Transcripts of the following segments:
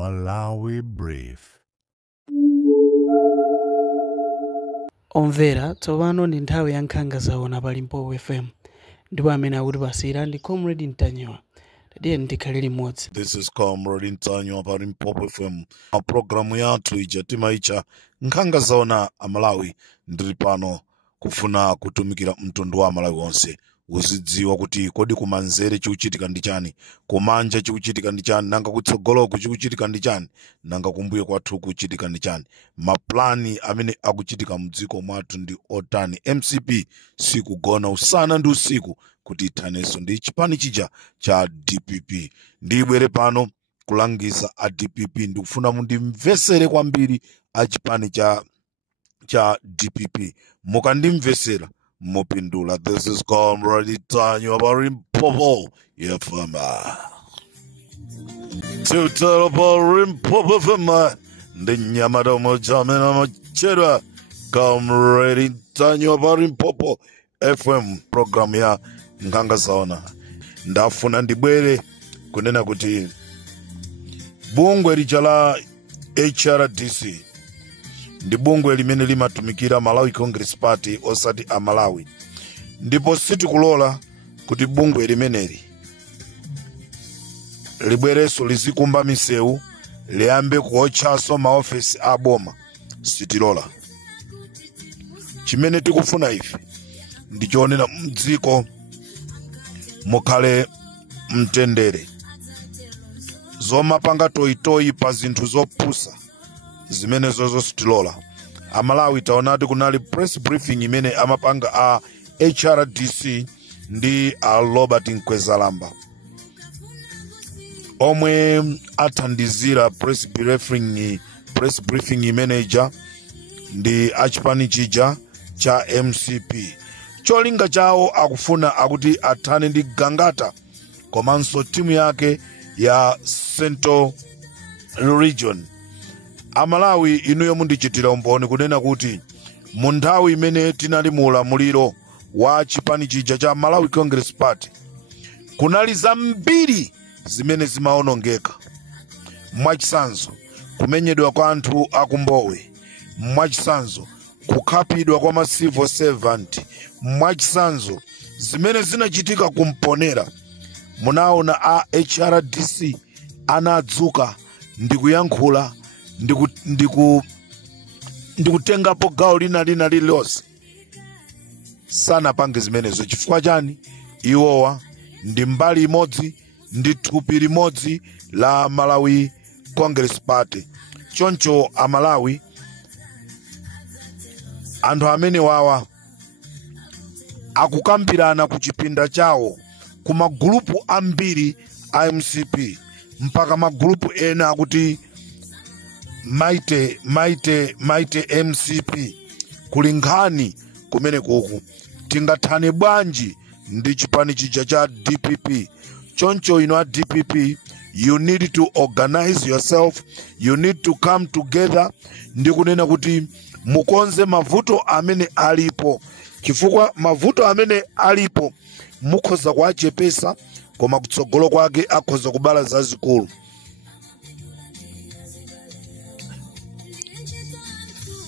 Malawi Brief. Omvera tsopano ndi nthawi ya nkhanga zaona pa Limpopo FM ndipo amene akuti pasira ndi Comrade Ntanyowa. Tatiye ndikhale limodzi. This is Comrade Ntanyowa pa Limpopo FM. A programu yathu ija timaicha nkhanga zaona Amalawi ndili pano kufuna kutumikira mtundu wa Malawi wonse. Uzidziwa kuti kodi kumanzere chikuchitika ndi chani, kumanja chikuchitika ndi chani, nanga kutsogoloku chikuchitika ndi chani, nanga kumbuyo kwathu kuchitika ndi chani. Maplani amene akuchitika mdziko mwathu ndi otani. MCP sikugona usana ndi usiku kuti ithaneso ndi chipani chija cha DPP. Ndibwere pano kulangiza a DPP ndikufuna mundimvesere kwambiri a chipani cha DPP. Mukandimvesera mopindula. This is Comrade Ntanyowa pa Limpopo FM. Tutelo pa Limpopo FM. Ndi nyamata mojamena machedwa. Comrade Ntanyowa pa Limpopo FM. Programu ya nkhanga zaona. Ndafuna ndibwere kunena kuti bungwe lija la HRDC ndi bungwe limene limatumikira Malawi Congress Party osati a Malawi. Ndipo sitikulola kuti bungwe limeneli libwereso lizikumba misewu, liyambe kuotchaso maofesi a boma. Sitilola. Chimene tikufuna ife ndichionera mdziko mukhale mtendere. Zomapanga toyitoyi pa zinthu zopusa zimene zozo sitilola. Amalawi taonati kunali press briefing imene amapanga a HRDC ndi a Robert Nkwezalamba, omwe athandizira press briefing imeneja ndi achipani chija cha MCP. Cholinga chawo akufuna akuti athane ndi Gangata komanso timu yake ya Central Region. Amalawi inuyo mundichitira umboni kunena kuti mu nthawi imene tinali mu ulamuliro wa chipani chija cha Malawi Congress Party kunali zambiri zimene zimaonongeka. Mwachisanzo kumenyedwa kwa anthu akumbowe, mwachisanzo kukhapidwa kwa ma civil servant, mwachisanzo zimene zinachitika kumponera. Munaona a HRDC anadzuka ndikuyankhula ndikutengapo gawo lina lililonse. Sanapange zimenezo. Chifukwa chani? Iwowa ndi mbali imodzi ndi thupi limodzi la Malawi Congress Party. Choncho Amalawi anthu amene wawa akukambirana ku chipinda chawo ku magulupu ambiri a MCP mpaka magulupu ena akuti maite MCP. Kuli nkhani kumene kuku tingathane bwanji ndi chipani chija cha DPP. Choncho ino a DPP, you need to organize yourself, you need to come together. Ndi kunena kuti mukonze mavuto amene alipo, chifukwa mavuto amene alipo mukhoza kuachepesa koma kutsogolo kwake akhoza kubala zazikulu.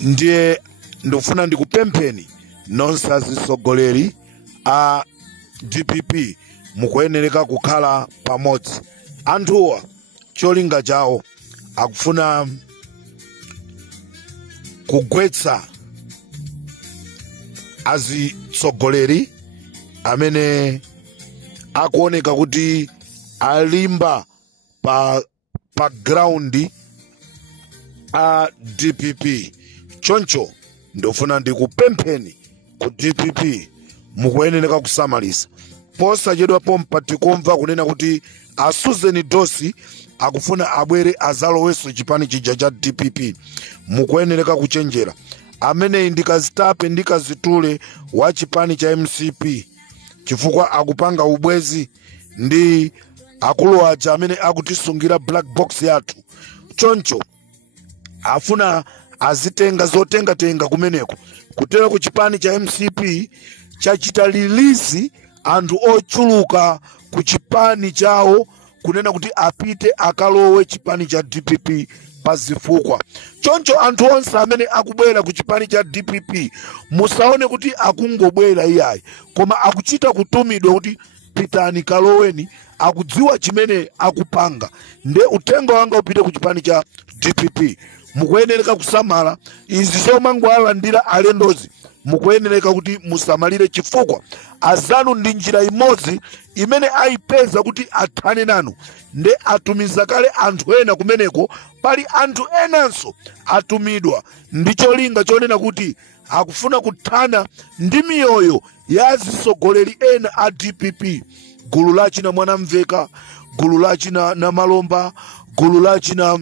Ndiye ndofuna ndikupempheni nonse azisogoleri a DPP mukuyenereka kukhala pamodzi. Anthuwa cholinga chawo akufuna kugwetsa azitsogoleri amene akuoneka kuti alimba pa ground a DPP. Choncho ndofuna ndikupempheni ku DPP mukuyenereka kusamalisa. Posachedwa pompa tikumva kunena kuti a Susan Dosi akufuna abwere azaloweso chipani chija cha DPP. Mukuyenereka kuchenjera. Amene ndikazitape ndikazitule wa chipani cha MCP chifukwa akupanga ubwezi ndi akulu aja amene akutisungira black box yathu. Choncho afuna azitenga zotenga kumeneko kutera ku chipani cha MCP chachita lilizi anthu ochuluka ku chipani chawo kunena kuti apite akalowe chipani cha DPP pazifukwa. Choncho anthu onse amene akubwera ku chipani cha DPP musaone kuti akungobwera iyayi, koma akuchita kutumidwa kuti pitani kaloweni, akudziwa chimene akupanga. Nde utenga wanga upite ku chipani cha DPP. Mukuyenereka kusamala izi zomangwalandira alendozi, mukuyenereka kuti musamalire chifukwa azanu ndi njira imodzi imene aipeza kuti athane nanu. Nde atumiza kale anthu ena kumeneko, pali anthu enanso atumidwa ndi cholinga chonena kuti akufuna kuthana ndi miyoyo ya zisogoleri ena a DPP, gulu lachina Mwanamveka, gulu lachina Namalomba, gulu lachina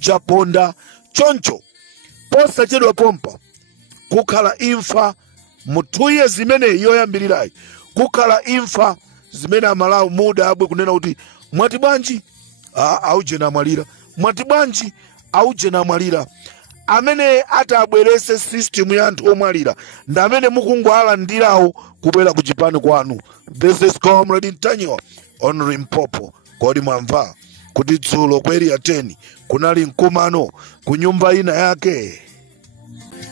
Chaponda. Choncho posachedwa pompa kukhala imfa mu 2 years zimene yoyambirirayi, kukhala imfa zimene amalawi muda abwe kunena kuti mwati bwanji auje namwalira, mwati bwanji auje namwalira. Amene atabwerese system ya anthu omwalira ndi amene mukungwalandirawo kubwera ku chipani kwanu. This is Comrade Ntanyiwa on Limpopo. Kodi mwamva kuti dzulo kweri ya 10 kunali mkumano ku nyumba ina yake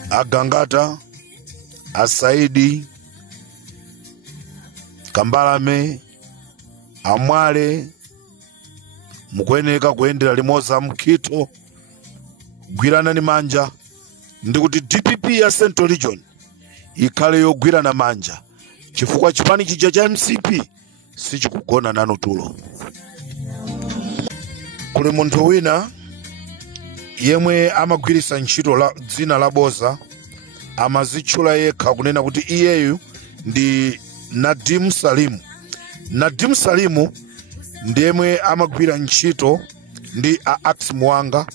Agangata, Asaidi, Kambalame, Amwale, mukuyeneka kuyendera limoza mkhito, gwirana ni manja, ndikuti DPP ya Central Region ikhale yogwirana manja, chifukwa chipani chija cha MCP sichikugona nanu tulo. Kuli munthu wina yemwe amagwirisa ntchito la dzina la boza, amazitchula yekha kunena kuti iyeyu ndi Nadim Salimu. Nadim Salimu ndiyemwe amagwira ntchito ndi Ax Muwanga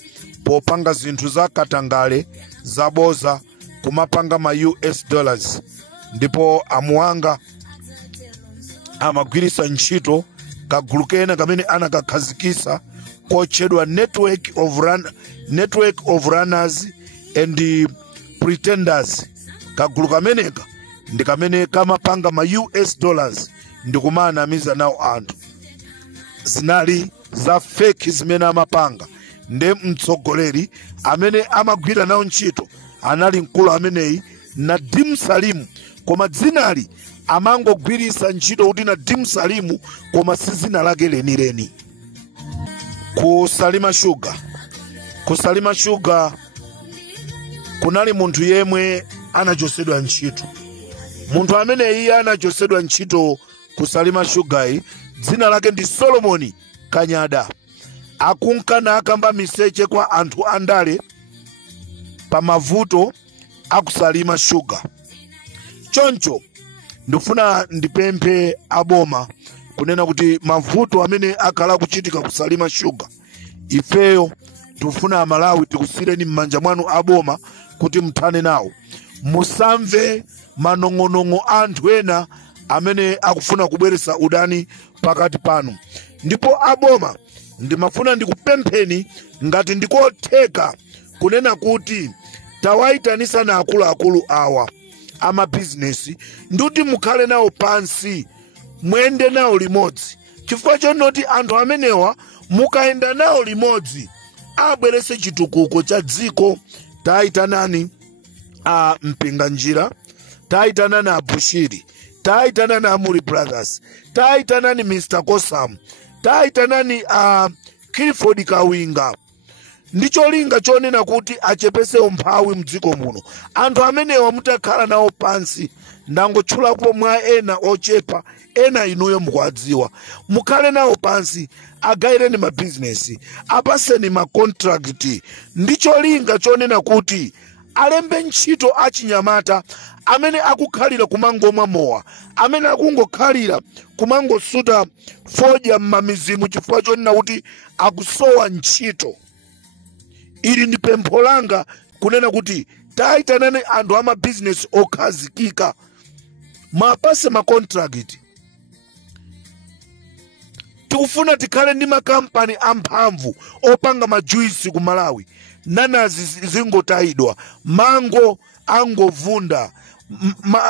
popanga zinthu za katangale za boza kumapanga ma US dollars, ndipo Amuwanga amagwirisa ntchito kagulu kena kamene anakakhazikisa kochedwa network of runners and pretenders. Kagulu kameneka ndi kamene kamapanga ma US dollars ndi kumanamiza nawo anthu. Zinali za fake zimene amapanga. Nde mtsogoleri amene amagwira nawo ntchito anali mkulu ameneyi Nadim Salimu, koma dzinali amangogwirisa ntchito kuti Nadim Salimu koma si zina lake lenileni. Ku Salima Sugar kunali munthu yemwe anachosedwa ntchito. Munthu amene iye anachosedwa ntchito ku Salima Sugar dzina lake ndi Solomon Kanyada. Akunkana akamba miseche kwa anthu andale pa mavuto aku Salima Sugar. Choncho ndifuna ndipemphe aboma kunena kuti mavuto amene akhala kuchitika ku Salima Sugar, ifeyo tufuna Malawi tikusireni m'manja mwanu aboma kuti mthane nawo. Musamve manong'onong'o anthu ena amene akufuna kubweresa udani pakati panu. Ndipo aboma ndimafuna ndikupempheni ngati ndikotheka kunena kuti tawaitanisa na akuluakulu awa ama business nduti mukhale nawo pansi, mwende nawo limodzi. Chifukwa chonoti anthu amenewa mukaenda nawo limodzi abwerese chitukuko cha dziko. Taitanani Mpinganjira, taitanani Abushiri, taitanani Amuri Brothers, taitanani Mr. Kosam, taitanani Clifford Kawinga. Ndicho linga chonena kuti achepese umphawi mdziko muno. Anthu amenewa mutakhala nawo pansi, ndangotchulapo mwa ena ochepa, ena inuyo mukwadziwa. Mukhale nawo pansi, agaireni ma business, apaseni ma contract. Ndicho linga chonena kuti alembe ntchito achinyamata amene akukhalira kumangomwa mowa, amene akungokhalira kumangosuta fodya m'mamizimu chifukwa chonena kuti akusowa ntchito. Ili ndi pempho langa kunena kuti taitanani anthu ama business okhazikika, mapase ma contract. Tikufuna tikhale ndi makampani amphamvu opanga majuisi ku Malawi. Nanazi zingotayidwa, mango angovunda,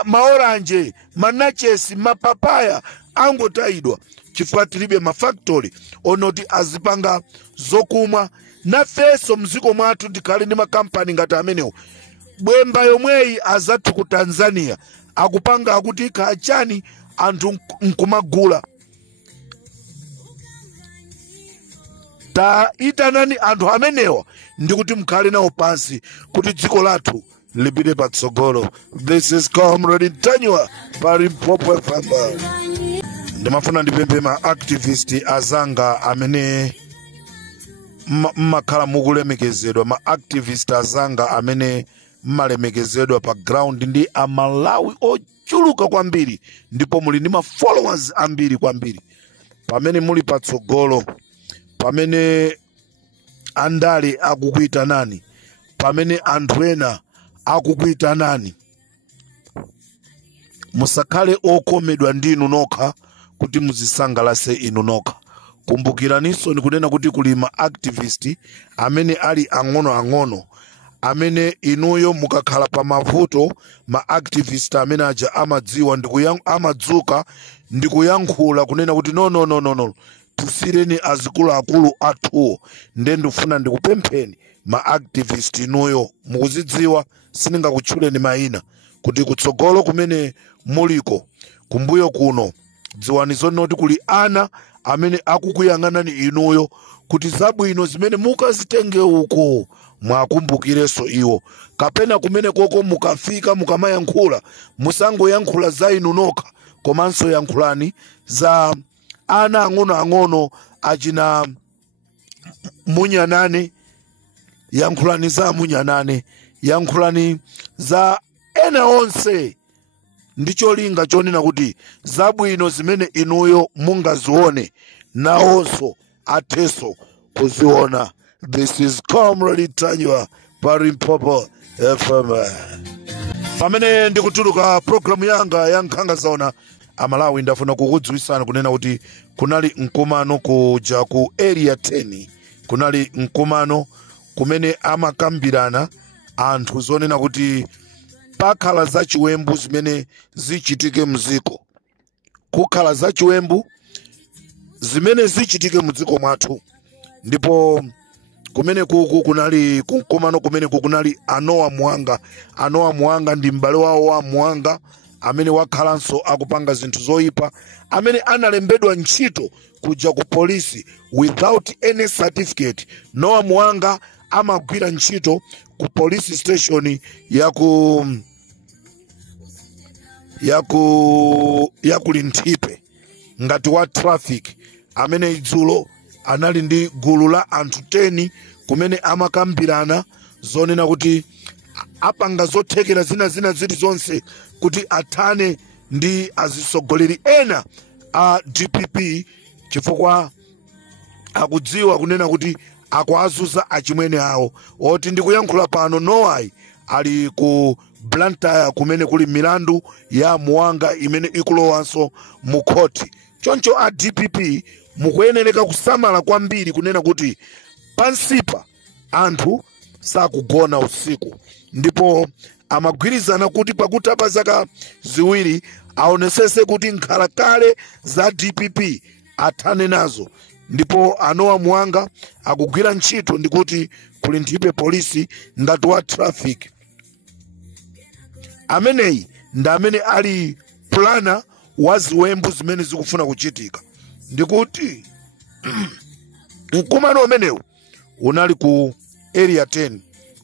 maoranje, manachesi, mapapaya angotayidwa. chifukwa tilibe mafactory onoti azipanga zokumwa. Nafeso mziko mwathu tikhale ndi makampani ngati amenewo. Bwemba yomweyi azathu ku Tanzania akupanga akuti kachani anthu nkumagula. Itanani anthu amenewa ndikuti mkhale nawo pansi kuti dziko lathu lipite patsogolo. This is Comrade Ntanywa pa Limpopo FM. Ndimafuna ndipemphe ma activist azanga amene mmakhala mukulemekezedwa, ma activist azanga amene mmalemekezedwa pa ground ndi Amalawi ochuluka kwambiri, ndipo muli ndi ma followers ambiri kwambiri. Pamene muli patsogolo, pamene andale akukuitanani, pamene anthu ena akukuitanani, musakhale okomedwa ndinu nokha kuti muzisangalase inu nokha. Kumbukiraninso ndikunena kuti kuli ma activist amene ali ang'ono amene inuyo mukakhala pa mavuto, ma activist amene aja amadziwa amadzuka ndikuyankhula kunena kuti no tusireni azikuluakulu athuwo. Nde ndifuna ndikupempheni ma activist inuyo mukuzidziwa, sindingakutchuleni mayina, kuti kutsogolo kumene muliko kumbuyo kuno dziwani zonoti kuli ana amene akukuyang'anani inuyo, kuti zabwino zimene mukazitenge uko mwakumbukireso iwo. Kapena kumene koko mukafika mukamayankhula, musangoyankhula za inu nokha, komanso yankhulani za ana ang'ono achina Munyanane, yankhulani za Munyanane, yankhulani za ena onse. Ndicholinga chonena kuti zabwino zimene inuyo mungazione nawonso atheso kuziona. This is Comrade Ntanywa pa Limpopo FM. Pamene ndikutuluka programu yanga ya Nkhanga Zaona Amalawi, ndafuna kukudziwisani kunena kuti kunali mkumano kuja ku area 10. Kunali mkumano kumene amakambirana anthu zonena kuti pakhala za chiwembu zimene zichitike mziko. Kukhala za chiwembu zimene zichitike mziko mwathu. Ndipo kumene kuku kunali mkumano kumene kunali Anoa Muhanga ndi m'bale wawo wa Muhanga amene wakhalanso akupanga zinthu zoyipa, amene analembedwa ntchito kuja ku polisi without any certificate. Noah Muhanga amagwira ntchito ku police station yaku Linthipe ngati wa traffic, amene idzulo anali ndi gulu la anthu 10 kumene amakambirana zonena kuti apanga zothekera zina zili zonse kuti athane ndi azisogoleri ena a DPP, chifukwa akudziwa kunena kuti akwazuza achimwene awo. Oti ndikuyankhula pano Noah ali ku Blantyre kumene kuli milandu ya Muhanga imene ikulowanso mu khoti. Choncho a DPP mukuyenereka kusamala kwambiri kunena kuti pansipa anthu sakugona usiku, ndipo amagwirizana kuti pakutapa zaka ziwiri aonesese kuti nkhalakale za DPP athane nazo. Ndipo Anoa Muhanga akugwira ntchito ndikuti kuli Linthipe polisi ngati wa traffic. Ameneyi ndi amene ali plana wa ziwembu zimene zikufuna kuchitika. Ndikuti mkumano umenewu unali ku area 10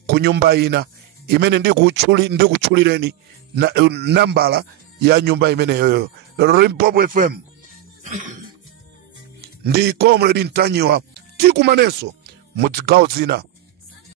ku nyumba ina imene ndikutchulireni nambala ya nyumba imene yoyo. Limpopo FM ndi Comrade Ntanywa tikumanenso mudzigawo zina